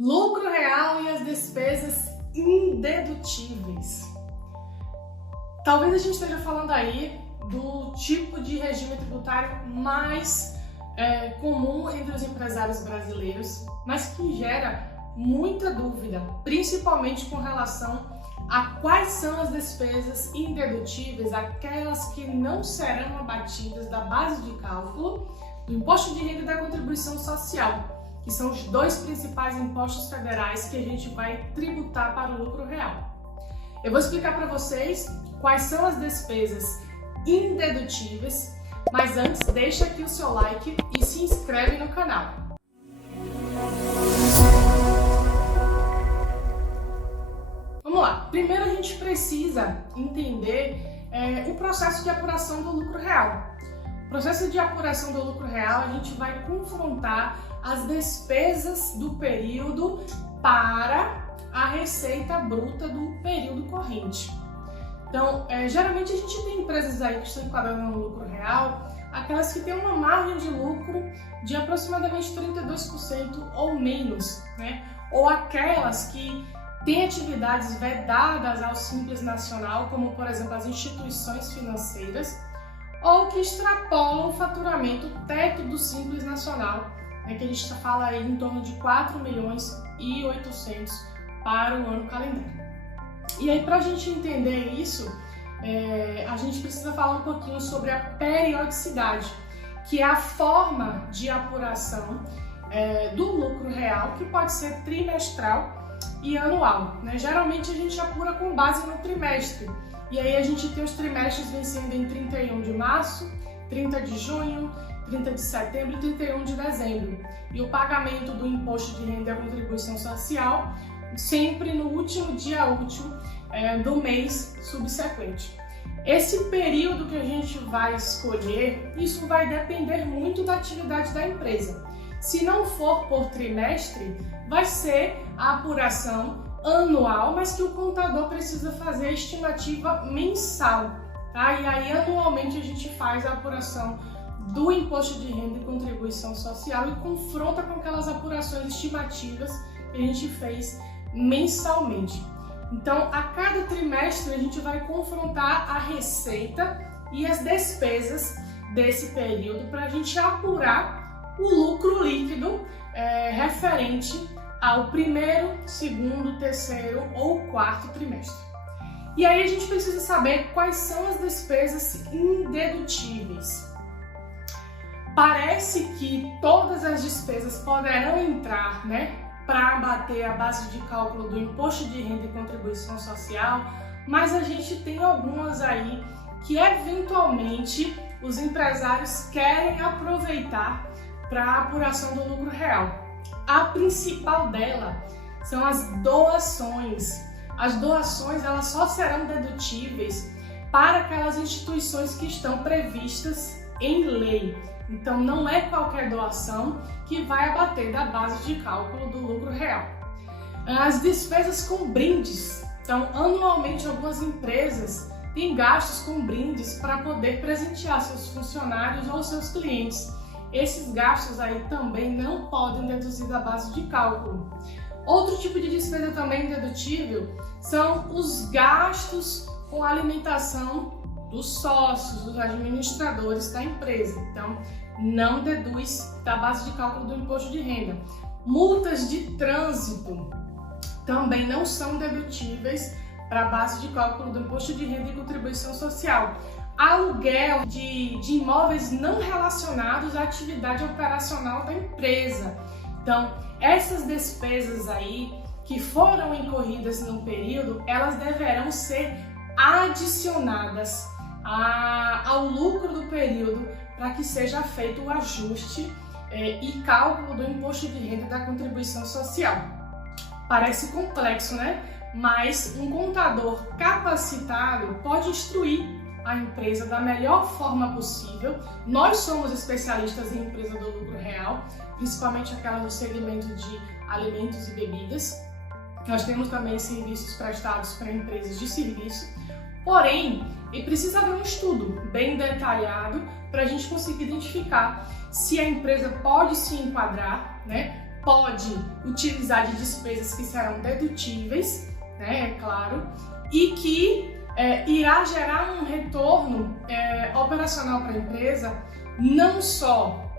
Lucro real e as despesas indedutíveis. Talvez a gente esteja falando aí do tipo de regime tributário mais comum entre os empresários brasileiros, mas que gera muita dúvida, principalmente com relação a quais são as despesas indedutíveis, aquelas que não serão abatidas da base de cálculo do Imposto de Renda e da Contribuição Social, que são os dois principais impostos federais que a gente vai tributar para o lucro real. Eu vou explicar para vocês quais são as despesas indedutíveis, mas antes deixa aqui o seu like e se inscreve no canal. Vamos lá, primeiro a gente precisa entender o processo de apuração do lucro real. O processo de apuração do lucro real, a gente vai confrontar as despesas do período para a receita bruta do período corrente. Então, geralmente a gente tem empresas aí que estão enquadradas no lucro real, aquelas que têm uma margem de lucro de aproximadamente 32% ou menos, né? Ou aquelas que têm atividades vedadas ao Simples Nacional, como por exemplo as instituições financeiras, ou que extrapolam o faturamento teto do Simples Nacional, que a gente fala aí em torno de 4.800.000 para o ano calendário. E aí, para a gente entender isso, a gente precisa falar um pouquinho sobre a periodicidade, que é a forma de apuração do lucro real, que pode ser trimestral e anual, né? Geralmente a gente apura com base no trimestre, e aí a gente tem os trimestres vencendo em 31 de março, 30 de junho, 30 de setembro e 31 de dezembro. E o pagamento do Imposto de Renda e da Contribuição Social sempre no último dia útil do mês subsequente. Esse período que a gente vai escolher, isso vai depender muito da atividade da empresa. Se não for por trimestre, vai ser a apuração anual, mas que o contador precisa fazer a estimativa mensal, tá? E aí anualmente a gente faz a apuração do Imposto de Renda e Contribuição Social e confronta com aquelas apurações estimativas que a gente fez mensalmente. Então, a cada trimestre a gente vai confrontar a receita e as despesas desse período para a gente apurar o lucro líquido referente ao primeiro, segundo, terceiro ou quarto trimestre. E aí a gente precisa saber quais são as despesas indedutíveis. Parece que todas as despesas poderão entrar, para abater a base de cálculo do Imposto de Renda e Contribuição Social, mas a gente tem algumas aí que eventualmente os empresários querem aproveitar para a apuração do lucro real. A principal dela são as doações. As doações elas só serão dedutíveis para aquelas instituições que estão previstas em lei. Então, não é qualquer doação que vai abater da base de cálculo do lucro real. As despesas com brindes. Então, anualmente, algumas empresas têm gastos com brindes para poder presentear seus funcionários ou seus clientes. Esses gastos aí também não podem deduzir da base de cálculo. Outro tipo de despesa também dedutível são os gastos com alimentação dos sócios, dos administradores da empresa. Então, não deduz da base de cálculo do imposto de renda. Multas de trânsito também não são dedutíveis para a base de cálculo do imposto de renda e contribuição social. Aluguel de imóveis não relacionados à atividade operacional da empresa. Então, essas despesas aí que foram incorridas no período, elas deverão ser adicionadas ao lucro do período para que seja feito o ajuste e cálculo do imposto de renda e da contribuição social. Parece complexo, Mas um contador capacitado pode instruir a empresa da melhor forma possível. Nós somos especialistas em empresa do lucro real, principalmente aquela do segmento de alimentos e bebidas. Nós temos também serviços prestados para empresas de serviço. Porém, precisa haver um estudo bem detalhado para a gente conseguir identificar se a empresa pode se enquadrar, pode utilizar de despesas que serão dedutíveis, né, é claro, e que irá gerar um retorno operacional para a empresa, não só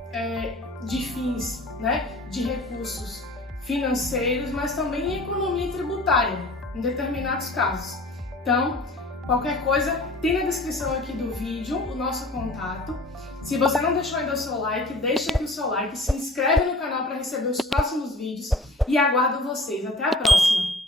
de fins, né, de recursos financeiros, mas também em economia tributária, em determinados casos. Então, qualquer coisa, tem na descrição aqui do vídeo o nosso contato. Se você não deixou ainda o seu like, deixa aqui o seu like, se inscreve no canal para receber os próximos vídeos e aguardo vocês. Até a próxima!